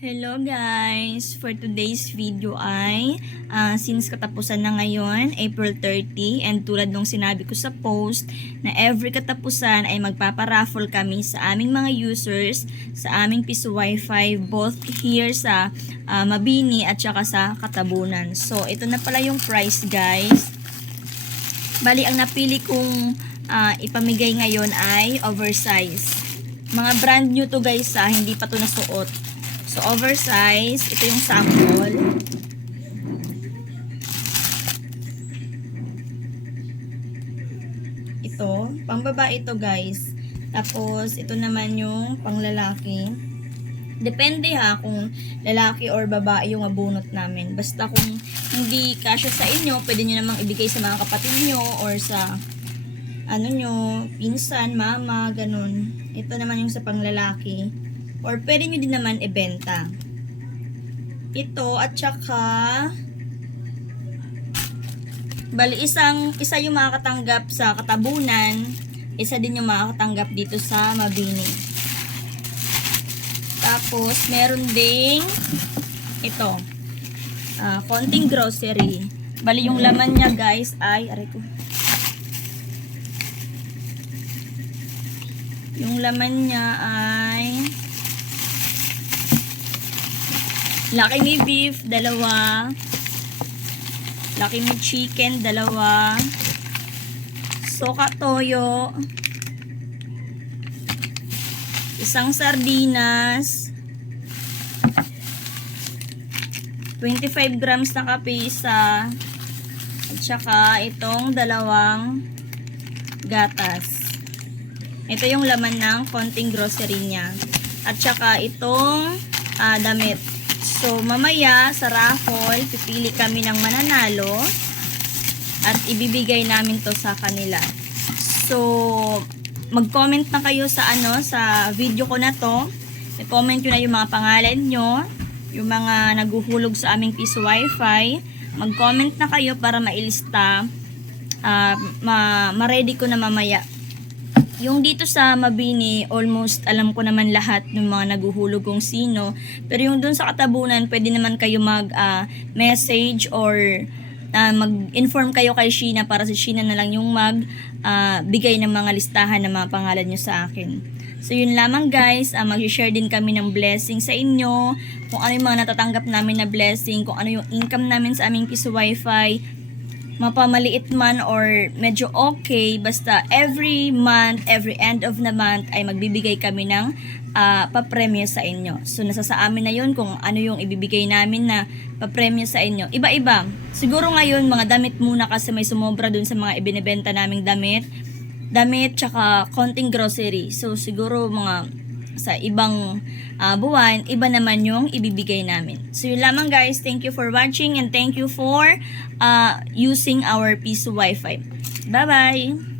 Hello guys! For today's video ay since katapusan na ngayon, April 30, and tulad nung sinabi ko sa post na every katapusan ay magpaparaffle kami sa aming mga users sa aming Piso Wi-Fi both here sa Mabini at saka sa Katabunan. So ito na pala yung price guys. Bali ang napili kong ipamigay ngayon ay oversize. Mga brand new to guys hindi pa to nasuot. So, oversize. Ito yung sample. Ito. Pangbabae ito guys. Tapos, ito naman yung panglalaki. Depende kung lalaki or babae yung abunot namin. Basta kung hindi kasya sa inyo, pwede nyo namang ibigay sa mga kapatid nyo or sa pinsan, mama, ganun. Ito naman yung sa panglalaki. Or pwede nyo din naman ibenta. Ito at saka bali isa yung makakatanggap sa Katabunan, isa din yung makakatanggap dito sa Mabini. Tapos meron ding ito. Konting grocery. Bali yung laman niya guys ay yung laman niya ay Lucky Me Beef, 2. Lucky Me Chicken, 2. Soka Toyo. 1 sardinas. 25 grams na kapisa. At saka itong 2 gatas. Ito yung laman ng konting grocery niya. At saka itong damit. So, mamaya sa raffle, pipili kami ng mananalo at ibibigay namin to sa kanila. So, mag-comment na kayo sa sa video ko na to. I-comment nyo na yung mga pangalan nyo, yung mga naguhulog sa aming Piso Wi-Fi. Mag-comment na kayo para mailista, ma-ready ko na mamaya. Yung dito sa Mabini, almost alam ko naman lahat ng mga naguhulog kung sino. Pero yung dun sa Katabunan, pwede naman kayo mag-message or mag-inform kayo kay Sheena para si Sheena na lang yung bigay ng mga listahan ng mga pangalan nyo sa akin. So yun lamang guys, mag-share din kami ng blessing sa inyo. Kung ano yung mga natatanggap namin na blessing, kung ano yung income namin sa aming Piso Wi-Fi. Mapamaliit man or medyo okay, basta every month, every end of the month ay magbibigay kami ng papremyo sa inyo. So nasa sa amin na yun kung ano yung ibibigay namin na papremyo sa inyo. Iba-iba. Siguro ngayon mga damit muna kasi may sumobra dun sa mga ibinebenta naming damit tsaka konting grocery. So siguro mga sa ibang buwan, iba naman yung ibibigay namin. So yun lamang guys, thank you for watching and thank you for using our Piso Wi-Fi. Bye-bye!